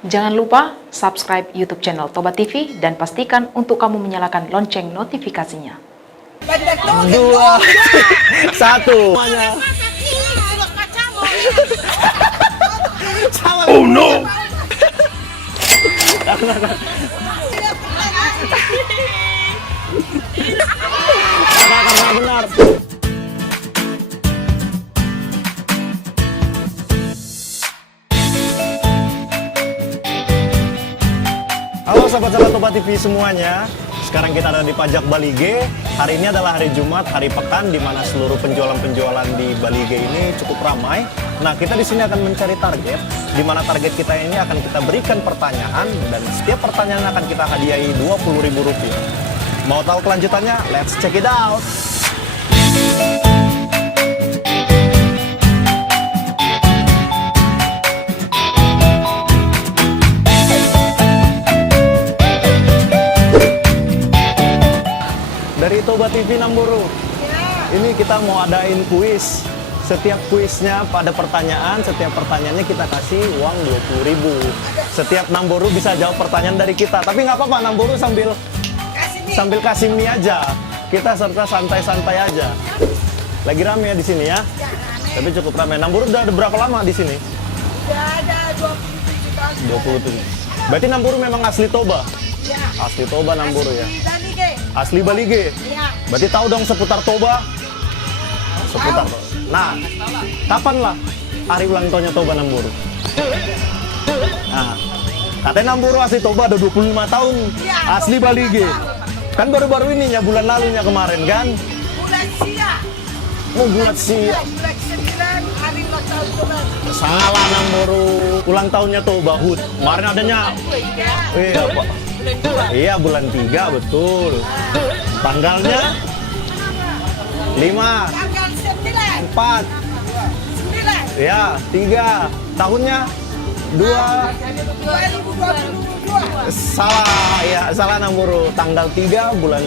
Jangan lupa subscribe YouTube channel Toba TV dan pastikan untuk kamu menyalakan lonceng notifikasinya. 2, 1. Oh no! Karena benar. Halo sahabat-sahabat Toba TV semuanya. Sekarang kita ada di Pajak Bali G. Hari ini adalah hari Jumat, hari pekan, di mana seluruh penjualan-penjualan di Bali G ini cukup ramai. Nah, kita di sini akan mencari target, di mana target kita ini akan kita berikan pertanyaan, dan setiap pertanyaan akan kita hadiahi Rp20.000. Mau tahu kelanjutannya? Let's check it out! Dari Toba TV Namburu. Ini kita mau adain kuis. Setiap kuisnya pada pertanyaan, setiap pertanyaannya kita kasih uang 20.000. Setiap Namburu bisa jawab pertanyaan dari kita. Tapi nggak apa-apa, Namburu sambil kasih mie aja. Kita serta santai-santai aja. Lagi rame ya di sini ya. Tapi cukup rame. Namburu udah ada berapa lama di sini? Udah ada 27 tahun. 27. Berarti Namburu memang asli Toba? Ya. Asli Toba Namburu ya. Bali G. Asli Bali G. Ya. Berarti tahu dong seputar Toba? Seputar. Nah, kapan lah hari ulang tahunnya Toba Namburu? Nah, katanya Namburu asli Toba ada 25 tahun. Asli Bali G. Kan baru-baru ini ya, bulan lalunya kemarin kan? Bulan Sia. Oh, bulan Sia. Bulan 9 hari ulang tahun Toba. Salah, Namburu. Ulang tahunnya Toba Hud. Kemarin adanya. Iya, Pak. Iya, bulan 3, betul. Tanggalnya 5, Tanggal 9. 4, 9. ya, 3. Tahunnya 2. 2022. Salah Namburu. Tanggal 3 bulan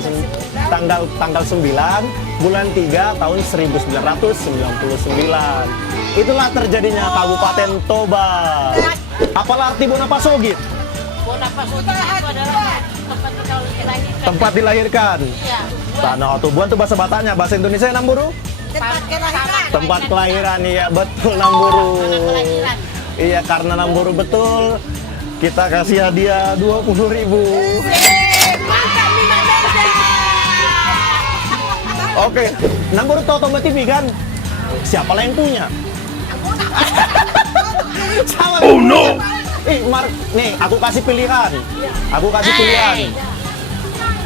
tanggal 9 bulan 3 tahun 1999. Itulah terjadinya Kabupaten Toba. Apalah arti Bonapasogit? Bonapasogit itu adalah tempat kita dilahirkan. Tempat dilahirkan. Iya. Tanah Tubuan itu bahasa Batanya, bahasa Indonesia Namburu? Tempat kelahiran. Tempat kelahiran, iya betul Namburu. Kelahiran. Iya, karena Namburu betul. Kita kasih hadiah 20.000. Mantap nih Mandanda. Oke, Namburu tahu Toba TV kan? Siapa lah yang punya? Sama. Oh no! Nih, aku kasih pilihan. Aku kasih pilihan.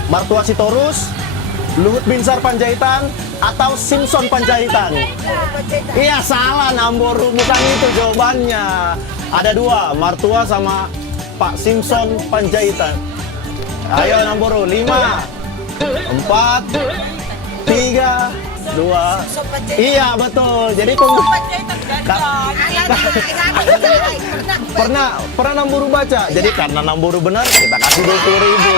Martua Sitorus, Luhut Binsar Panjaitan, atau Simpson Panjaitan. Iya, salah Namburu, bukan itu jawabannya. Ada 2, Martua sama Pak Simpson Panjaitan. Ayo Namburu, 5, 4, 3, 2. Iya, betul. Jadi pernah Namburu baca. Jadi karena Namburu benar, kita kasih 20.000.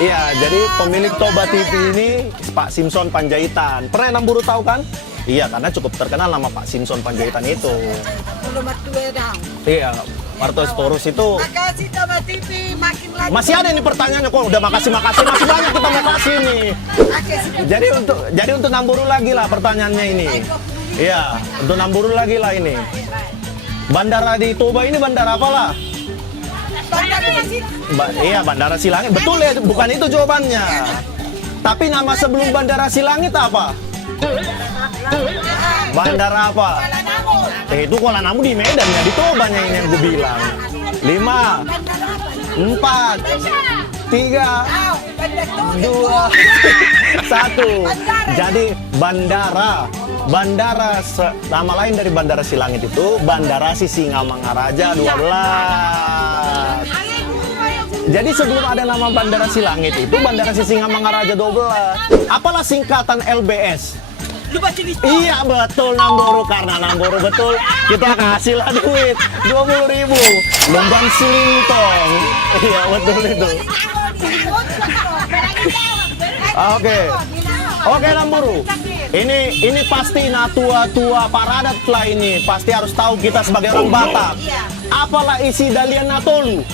Iya, jadi pemilik Toba TV ini Pak Simpson Panjaitan. Pernah Namburu tahu kan? Iya, karena cukup terkenal nama Pak Simpson Panjaitan itu. Iya, Martua Sitorus itu. Makasih Toba TV, makin lagi. Masih ada nih pertanyaannya kok. Udah makasih masih banyak kita mau kasih nih. Jadi untuk Namburu lagi lah pertanyaannya ini. Iya, untuk Namburu lagi lah ini. Bandara di Toba ini bandara apa lah? Iya, Bandara Silangit. Betul ya, bukan itu jawabannya. Tapi nama sebelum Bandara Silangit apa? Bandara apa? Itu Kuala Namu di Medan ya, di Tobanya ini yang gue bilang. 5, 4, 3, 2, 1. Jadi bandara nama lain dari Bandara Silangit itu Bandara Sisingamangaraja 12. Jadi sebelum ada nama Bandara Silangit itu Bandara Sisingamangaraja 12. Apalah singkatan LBS? Iya betul Namburu, karena Namburu betul kita kasih lah duit 20.000. Lumban Silintong. Iya betul itu. Oke Namburu. Ini pasti tua-tua paradat lah ini. Pasti harus tahu kita sebagai orang Batak. Apalah isi Dalian Natolu?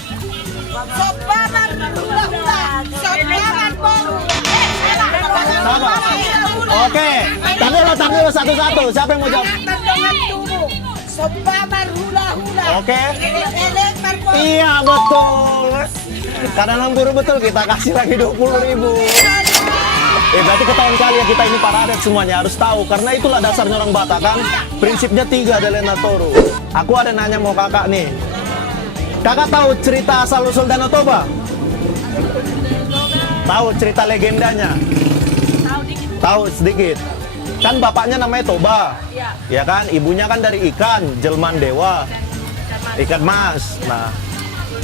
Sobaman hula-hula. Sobaman boru. Sama. Oke. Tak dulu satu-satu. Siapa yang mau jawab? Tandongan tunggu. Sobaman hula-hula. Oke. Elek marboru. Iya betul. Karena lembur betul kita kasih lagi 20.000. Berarti ketahuan kali ya kita ini para adat semuanya harus tahu karena itulah dasarnya orang Batak kan. Prinsipnya 3 Dalian Natolu. Aku ada nanya mau kakak nih. Kakak tahu cerita asal usul Danau Toba? Tahu cerita legendanya? Tahu sedikit. Kan bapaknya namanya Toba. Ya kan, ibunya kan dari ikan, jelman dewa. Ikan mas. Nah,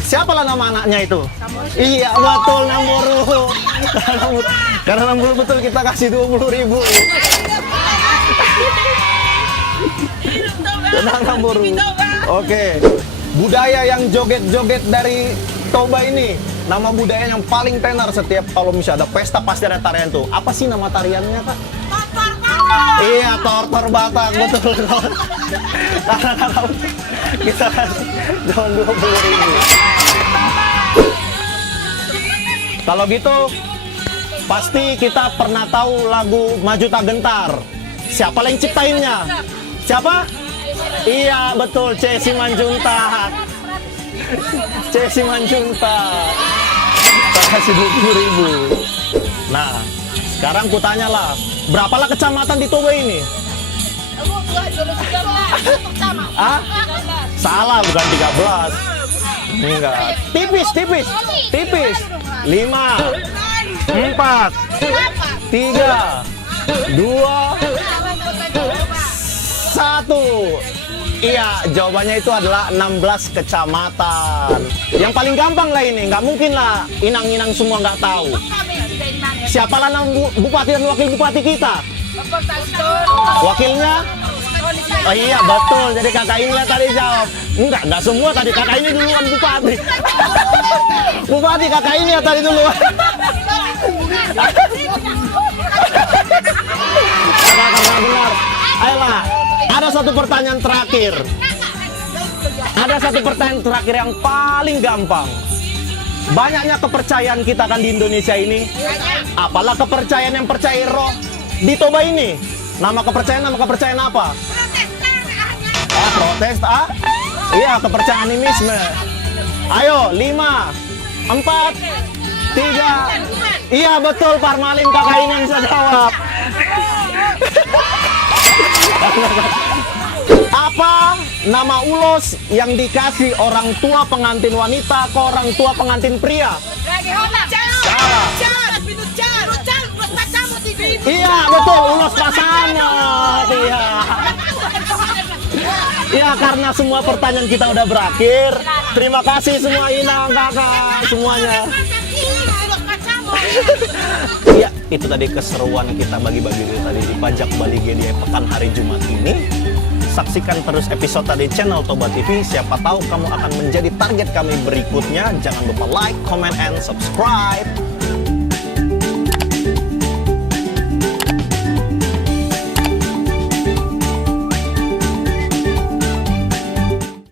siapalah nama anaknya itu? Iya betul Namburu. Karena Namburu betul kita kasih 20.000. Tenang Namburu. Oke. Budaya yang joget-joget dari Toba ini, nama budaya yang paling tenar setiap kalau misalnya ada pesta pasti ada tarian tuh. Apa sih nama tariannya kak? Iya, tortor Batak betul. Karena kita kasih 20.000. Kalau gitu, pasti kita pernah tahu lagu Maju Tak Gentar. Siapa yang ciptainnya? Siapa? Iya, betul, C. Simanjuntak. C. Simanjuntak. Kita kasih 20.000. Nah, sekarang kutanyalah, berapalah kecamatan di Toba ini? Ah? Salah, bukan 13. Enggak. Tipis. 5, 4, 3, 2, 1. Iya, jawabannya itu adalah 16 kecamatan. Yang paling gampang lah ini, nggak mungkin lah inang-inang semua nggak tahu. Siapalah nama bupati dan wakil bupati kita? Wakilnya? Oh iya, betul. Jadi kakak ini lah tadi jawab. Enggak semua tadi. Kakak ini duluan bupati. Bupati kakak ini ya tadi duluan. Kakak benar. Ayolah, ada satu pertanyaan terakhir. Ada satu pertanyaan terakhir yang paling gampang. Banyaknya kepercayaan kita kan di Indonesia ini. Apalah kepercayaan yang percaya roh di Toba ini? Nama kepercayaan apa? Protest. Iya, kepercayaan animisme. Ayo, 5, 4, 3. Iya, betul, Parmalin kakak ini yang bisa jawab. Apa nama ulos yang dikasih orang tua pengantin wanita ke orang tua pengantin pria? Salah. Iya, betul, ulos pasangan. Iya. Ya, karena semua pertanyaan kita udah berakhir. Terima kasih semua inang, kakak, semuanya. Iya, itu tadi keseruan kita bagi-bagi tadi di Pajak Bali GDI pekan hari Jumat ini. Saksikan terus episode tadi channel Toba TV. Siapa tahu kamu akan menjadi target kami berikutnya. Jangan lupa like, comment, and subscribe.